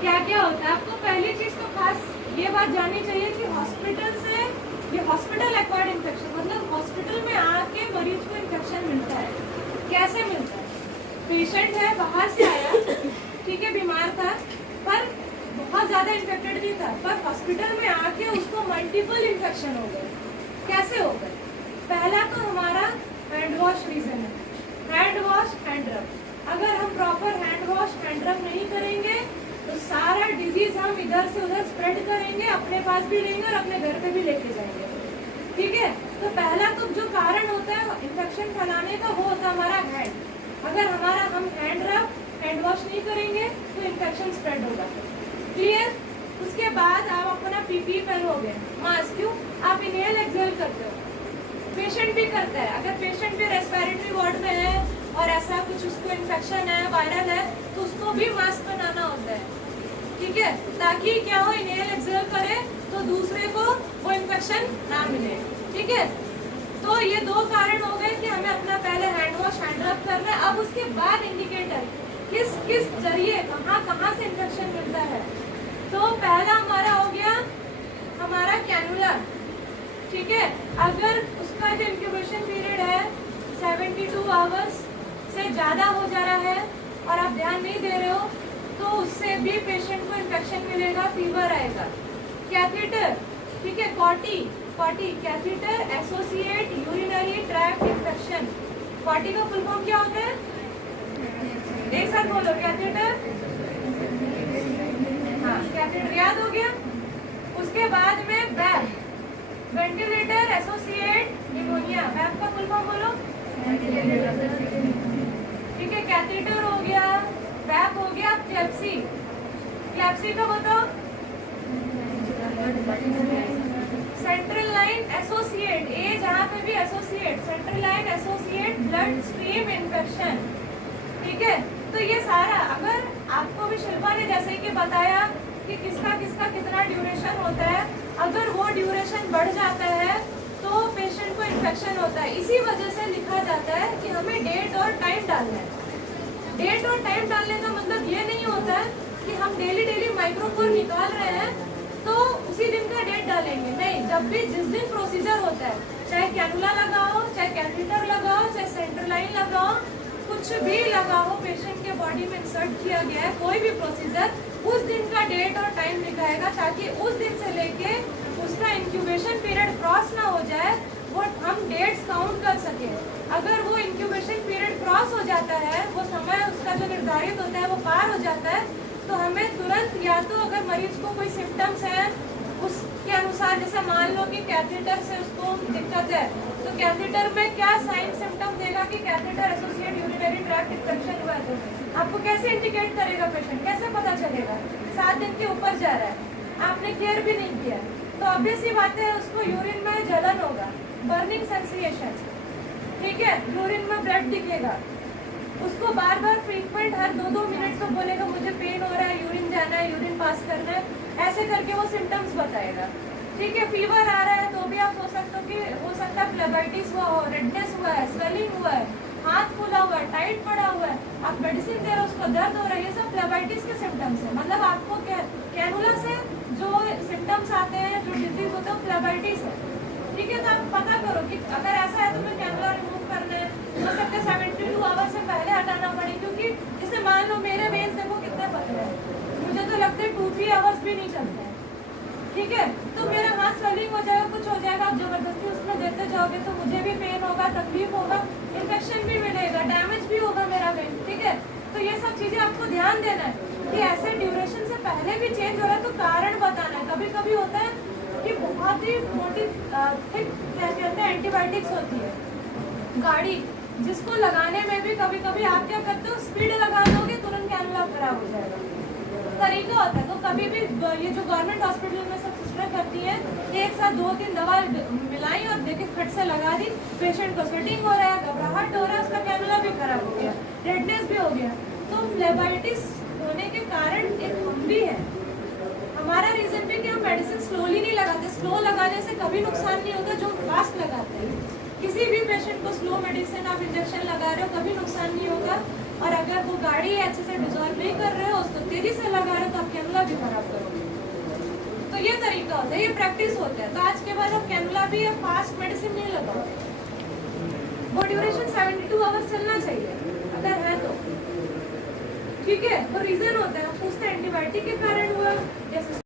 क्या क्या होता है। आपको पहली चीज तो खास ये बात जाननी चाहिए कि हॉस्पिटल से, ये हॉस्पिटल एक्वायर्ड इन्फेक्शन मतलब हॉस्पिटल में आके मरीज को इन्फेक्शन मिलता है। कैसे मिलता है? पेशेंट है, बाहर से आया, ठीक है, बीमार था पर बहुत ज्यादा इन्फेक्टेड नहीं था, पर हॉस्पिटल में आके उसको मल्टीपल इन्फेक्शन हो गए। कैसे हो गए? पहला तो हमारा हैंड वॉश रीजन है। हैंड वॉश, हैंड रब। अगर हम प्रॉपर हैंड वॉश, हैंड रब नहीं करेंगे तो सारा डिजीज हम इधर से उधर स्प्रेड करेंगे, अपने पास भी लेंगे और अपने घर पे भी लेके जाएंगे। ठीक है, तो पहला तो जो कारण होता है इन्फेक्शन फैलाने का वो होता है हमारा हैंड। अगर हमारा हम हैंड रब, हैंड वॉश नहीं करेंगे तो इन्फेक्शन स्प्रेड होगा। क्लियर? उसके बाद आप अपना पीपीई पहनोगे, मास्क। क्यों? आप इनहेल एक्सहेल करते हो, पेशेंट भी करता है। अगर पेशेंट भी रेस्पिरेटरी वार्ड में है और ऐसा कुछ उसको इन्फेक्शन है, वायरल है, तो उसको भी मास्क पहनाना होता है। ठीक है, ताकि क्या हो, इनहेल एक्सहेल करे तो दूसरे को वो इन्फेक्शन ना मिले। ठीक है, तो ये दो कारण हो गए कि हमें अपना पहले हैंड वॉश, हैंड रब करना है। अब उसके बाद इंडिकेटर किस किस जरिए कहाँ से इन्फेक्शन मिलता है। तो पहला हमारा हो गया हमारा कैनुला। ठीक है, अगर उसका जो इंक्यूबेशन पीरियड है 72 आवर्स से ज़्यादा हो जा रहा है और आप ध्यान नहीं दे रहे हो तो उससे भी पेशेंट को इन्फेक्शन मिलेगा, फीवर आएगा। कैथेटर, ठीक है, कॉटी catheter associate urinary tract infection. कॉटी का फुल फॉर्म क्या होता है? एक साथ बोलो, कैथेटर। हाँ, कैथेटर याद हो गया। उसके बाद में bap, ventilator associate pneumonia. Bap का फुल फॉर्म बोलो। ठीक है, कैथेटर हो गया, बैप हो गया, क्लेप्सी। क्लेप्सी का बताओ। सेंट्रल लाइन एसोसिएट, ए जहाँ पे भी associate, central line associate blood stream infection. ठीक है, तो ये सारा अगर आपको भी शिल्पा ने जैसे कि बताया कि किसका किसका कितना ड्यूरेशन होता है, अगर वो ड्यूरेशन बढ़ जाता है तो पेशेंट को इन्फेक्शन होता है। इसी वजह से लिखा जाता है कि हमें डेट और टाइम डालना है। डेट और टाइम डालने का मतलब ये नहीं होता है कि हम डेली माइक्रोपोर निकाल रहे हैं तो उसी दिन का डेट डालेंगे। नहीं, जब भी जिस दिन प्रोसीजर होता है, चाहे कैनुला लगाओ, चाहे कैथेटर लगाओ, चाहे सेंट्रल लाइन लगाओ, कुछ भी लगाओ, पेशेंट के बॉडी में इंसर्ट किया गया है कोई भी प्रोसीजर, उस दिन का डेट और टाइम लिखाएगा ताकि उस दिन से लेके उसका इंक्यूबेशन पीरियड क्रॉस ना हो जाए, वो हम डेट्स काउंट कर सके। अगर वो इंक्यूबेशन पीरियड क्रॉस हो जाता है, वो समय उसका जो निर्धारित होता है वो पार हो जाता है, तो हमें तुरंत या तो अगर मरीज को कोई सिम्टम्स है उसके अनुसार, जैसे मान लो कि कैथेटर से उसको दिक्कत है तो कैथेटर में क्या साइन सिम्टम देगा कि catheter associate urinary tract infection हुआ है, तो आपको कैसे इंडिकेट करेगा पेशेंट, कैसे पता चलेगा? 7 दिन के ऊपर जा रहा है, आपने केयर भी नहीं किया, तो ऑब्वियस सी बात है उसको यूरिन में जलन होगा, बर्निंग सेंसेशन। ठीक है, यूरिन में ब्लड दिखेगा, उसको बार बार फ्रीक्वेंट हर 2-2 मिनट तो बोलेगा मुझे पेन हो रहा है, यूरिन जाना है, यूरिन पास करना है, ऐसे करके वो सिम्टम्स बताएगा। ठीक है, फीवर आ रहा है तो भी आप सोच सकते हो कि हो सकता है फ्लेबाइटिस हुआ हो, रेडनेस हुआ है, स्वेलिंग हुआ है, हाथ फूला हुआ है, टाइट पड़ा हुआ है, आप मेडिसिन दे रहे हो उसको दर्द हो रहा है, ये सब फ्लेबाइटिस के सिम्टम्स है। मतलब आपको कैनुला से जो सिम्टम्स आते हैं, जो डिजीज होता है वो फ्लेबाइटिस है। ठीक है, तो आप पता करो कि अगर ऐसा है तो मैं कैनुला रिमूव करना है, हो सकता है 72 आवर्स से पहले हटाना पड़े, क्योंकि जैसे मान लो मेरे वेन्स देखो कितने पतले हैं, मुझे तो लगता है 2-3 आवर्स भी नहीं चलते हैं। ठीक है, तो मेरा हाथ स्वेलिंग हो जाएगा, कुछ हो जाएगा, आप जबरदस्ती उसमें देते जाओगे तो मुझे भी पेन होगा, तकलीफ होगा, इन्फेक्शन भी मिलेगा, डैमेज भी होगा मेरा वेन। ठीक है, तो ये सब चीजें आपको ध्यान देना है कि ऐसे ड्यूरेशन से पहले भी चेंज हो रहा है तो कारण बताना है। कभी कभी होता है कि बहुत ही मोटी थिक क्या कहते हैं एंटीबायोटिक्स होती है, गाड़ी जिसको लगाने में भी कभी कभी आप क्या करते हो, स्पीड लगा दोगे तुरंत कैनुला खराब हो जाएगा, तरीका होता है। तो कभी भी ये जो गवर्नमेंट हॉस्पिटल में सब सिस्टर करती है, एक साथ 2-3 दवा मिलाई और देखे फट से लगा दी, पेशेंट को स्वेटिंग हो रहा है, घबराहट हो रहा है, उसका कैनुला भी खराब हो गया, रेडनेस भी हो गया। तो फ्लेबाइटिस होने के कारण एक हम भी है, हमारा रीजन भी कि हम मेडिसिन स्लोली नहीं लगाते। स्लो लगाने से कभी नुकसान नहीं होता जो फास्ट लगाते हैं। किसी भी पेशेंट को स्लो मेडिसिन आप इंजेक्शन लगा रहे हो कभी नुकसान नहीं होगा, और अगर वो गाड़ी अच्छे से डिजॉल्व नहीं कर रहे हो उसको तेजी से लगा रहे हो तो आप कैनुला होता है, ये प्रैक्टिस होता है। तो आज के बाद आप कैनुला भी या फास्ट मेडिसिन नहीं लगाओ। वो ड्यूरेशन 72 आवर्स चलना चाहिए अगर है तो, ठीक है। वो रीजन होता है, पूछते हैं एंटीबायोटिक के कारण हुआ, जैसे